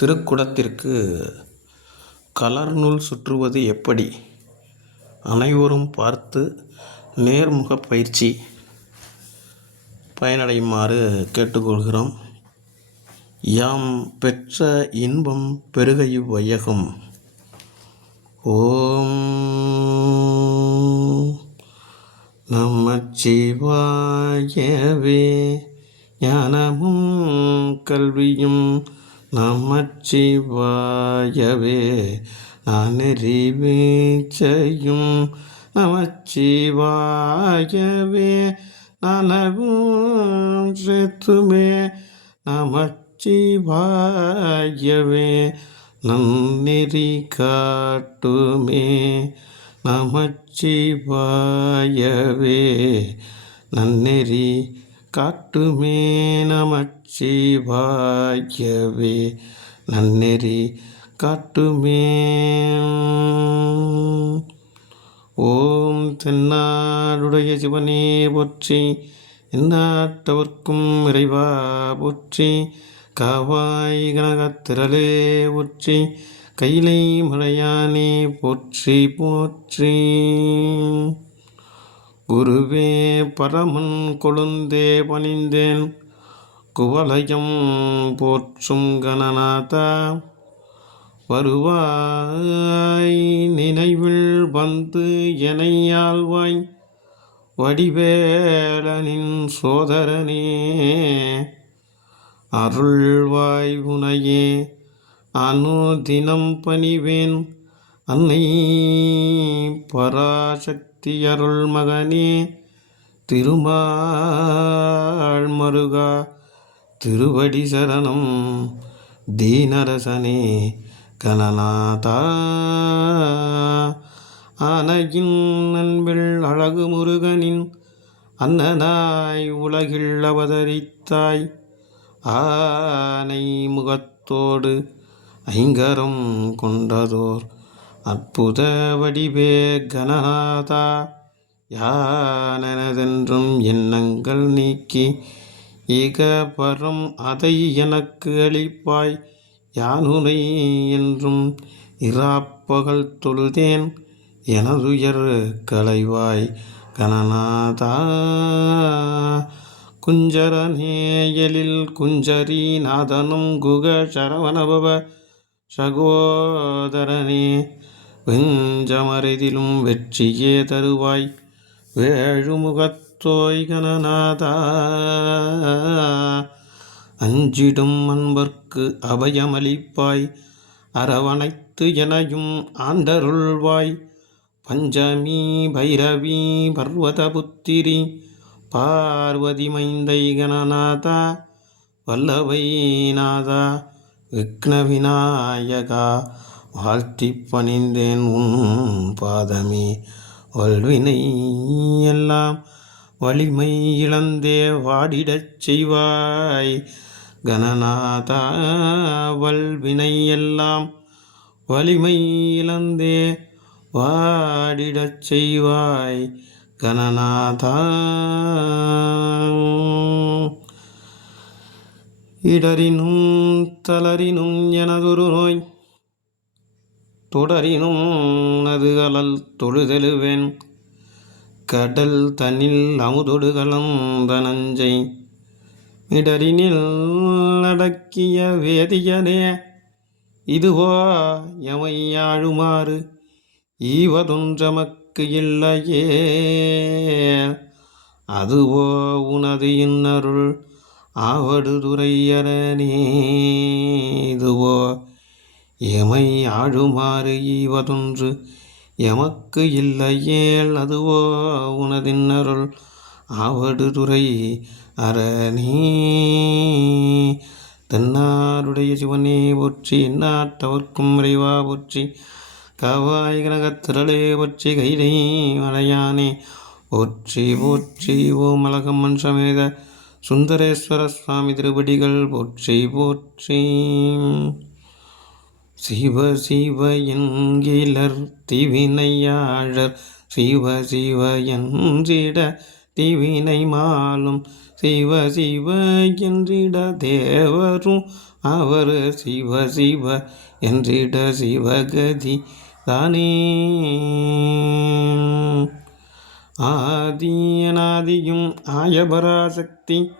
திருக்குடத்திற்கு கலர்நூல் சுற்றுவது எப்படி? அனைவரும் பார்த்து நேர்முக பயிற்சி பயனடையுமாறு கேட்டுக்கொள்கிறோம். யாம் பெற்ற இன்பம் பெருகையு வையகம். ஓம் நமச்சிவாயவே ஞானமும் கல்வியும் நமச்சிவாயவே. நான் அறிவீச்சையும் நமச்சிவாயவே. நனவும் செத்துமே. நமச்சிவாயவே. நன்னெறி காட்டுமே. நமச்சிவாயவே. நன்னெறி காட்டுமே நமச்சிவாயவே. நன்னெறி காட்டுமே. ஓம் தென்னாடுடைய சிவனே போற்றி எந்நாட்டவர்க்கும் இறைவா போற்றி காவாய் கனகத்திரளே போற்றி கைலை மலையானே போற்றி போற்றி. குருவே பரமன் கொழுந்தே பணிந்தேன். குவலயம் போற்றும் கணநாதா வருவாய் நினைவில் வந்து எனையாழ்வாய் வடிவேலனின் சோதரனே அருள்வாய் உனையே அனுதினம் பணிவேன். அன்னை பராசக்தி அருள் மகனே திருமால் மருகா திருவடி சரணம். தீனரசனே கணநாதா அனையின் அன்பில் அழகு முருகனின் அன்னனாய் உலகில் அவதரித்தாய். ஆனை முகத்தோடு ஐங்கரம் கொண்டதோர் அற்புத வடிவே கணநாதா யானெனதென்றும் எண்ணங்கள் நீக்கி இக பரம் அதை எனக்கு அளிப்பாய். யானுரை என்றும் இராப்பகல் தொழுதேன் எனதுயர் களைவாய் கணநாதா குஞ்சரநேயலில் குஞ்சரி நாதனும் குக சரவணபவ சகோதரனே வெஞ்சமரிதிலும் வெற்றியே தருவாய். வேழுமுகத்தோய் கணநாதா அஞ்சிடும் அன்பர்க்கு அபயமளிப்பாய். அரவணைத்து எனையும் ஆண்டருள்வாய். பஞ்சமி பைரவி பர்வத புத்திரி பார்வதி மைந்தை கணநாதா வல்லவை நாதா. விக்னவிநாயகா வாழ்த்தி பணிந்தேன் உன் பாதமே. வல்வினை எல்லாம் வலிமை இழந்தே வாடிடச் செய்வாய். கணநாதா வல்வினை எல்லாம் வலிமை இழந்தே வாடிடச் செய்வாய். கணநாதா இடரினும் தளரினும் எனதொரு நோய். தொடரினும் அது அலல் தொழுதெழுவேன். கடல் தனில் அமுதொடு கலந்த இடரினில் அடக்கிய வேதியனே. இதுவோ எமையாழுமாறு ஈவதொன்றமக்கு இல்லையே. அதுவோ உனது இன்னருள் ஆவடுதுரையரனேதுவோ எமை ஆழுமாறு ஈவதொன்று எமக்கு இல்லையேல் அதுவோ? உனதின்னருள் ஆவடுதுரை அரணே. தென்னாருடைய சிவனே போற்றி நாட்டவர்க்கும் விரைவா போற்றி கவாய் கனகத்திரளே போற்றி கைலை மலையானே போற்றி போற்றி ஓம் அழகம்மன் சமேத சுந்தரேஸ்வர சுவாமி திருவடிகள் போற்றி போற்றி. சிவ சிவ என்கிலர் திவினையாழர் சிவ சிவ என்றிட திவினை மாலும் சிவ சிவ என்றிட தேவரும் அவர் சிவ சிவ என்றிட சிவகதி தானே. ஆதியனாதியும் ஆயபராசக்தி.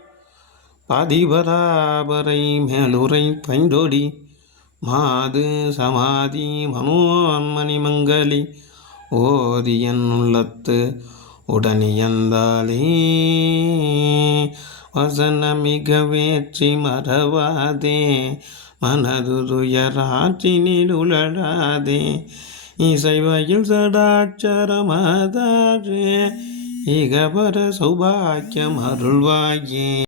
பதிபராபரை மேலுரை பைந்தொடி. மாது சமாதி மனோன்மணி மங்களி. ஓதியன் உள்ளத்து உடனியந்தாலே. வசனமிக வேற்றி மறவாதே. மனதுயராற்றினில் உழலாதே இசைவையில் சடாட்சரமதாற்றே இகபர சௌபாக்கியம் அருள்வாயே.